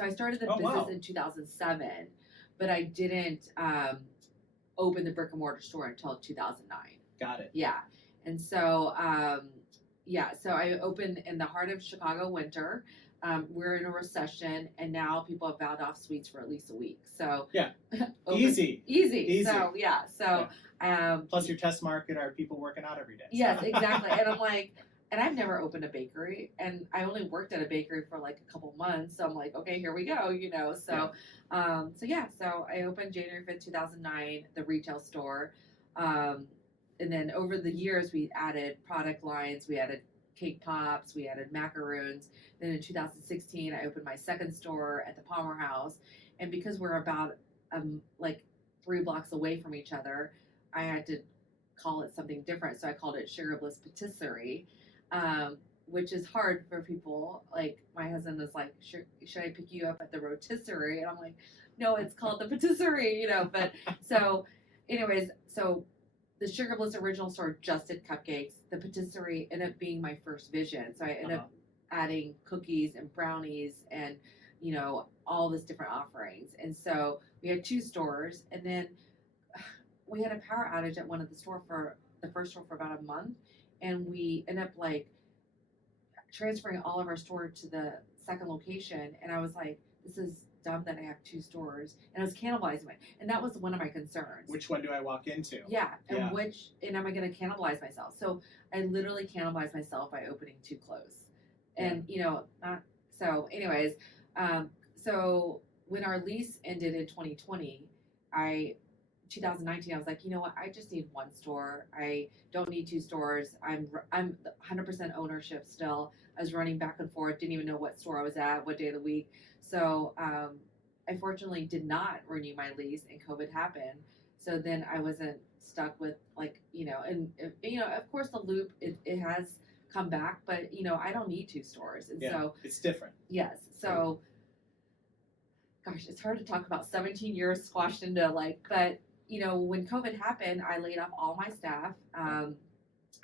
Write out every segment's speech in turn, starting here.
So I started the Oh, business wow. in 2007, but I didn't open the brick and mortar store until 2009. Got it. Yeah. And so, so I opened in the heart of Chicago winter. We're in a recession, and now people have vowed off suites for at least a week. So Yeah. easy. So Yeah. Plus your test market are people working out every day. So. Yes, exactly. And I'm like, and I've never opened a bakery, and I only worked at a bakery for like a couple months. So I'm like, okay, here we go, So, so I opened January 5th, 2009, the retail store. And then over the years, we added product lines. We added cake pops. We added macaroons. Then in 2016, I opened my second store at the Palmer House. And because we're about like 3 blocks away from each other, I had to call it something different. So I called it Sugar Bliss Patisserie, which is hard for people. Like my husband was like, should I pick you up at the rotisserie? And I'm like, no, it's called the patisserie, But so anyways, so the Sugar Bliss original store just did cupcakes. The patisserie ended up being my first vision. So I ended up adding cookies and brownies and, all this different offerings. And so we had 2 stores, and then we had a power outage at one of the first store for about a month. And we ended up like transferring all of our store to the second location. And I was like, this is dumb that I have 2 stores, and I was cannibalizing it, and that was one of my concerns. Which one do I walk into? Yeah, and am I going to cannibalize myself? So I literally cannibalized myself by opening 2 clothes, and not so. Anyways, so when our lease ended in 2020, 2019, I was like, you know what? I just need 1 store. I don't need 2 stores. I'm 100% ownership still. I was running back and forth. Didn't even know what store I was at, what day of the week. So I fortunately did not renew my lease, and COVID happened. So then I wasn't stuck with of course the loop it has come back, but I don't need 2 stores, and so it's different. Yes. So, gosh, it's hard to talk about 17 years squashed into but when COVID happened, I laid off all my staff. I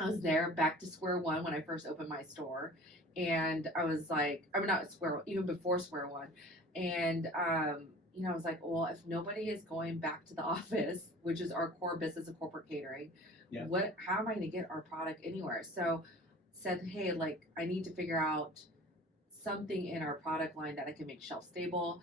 was there back to square one when I first opened my store. And I was like, not square, even before square one. And, I was like, well, if nobody is going back to the office, which is our core business of corporate catering, how am I going to get our product anywhere? So said, hey, I need to figure out something in our product line that I can make shelf stable.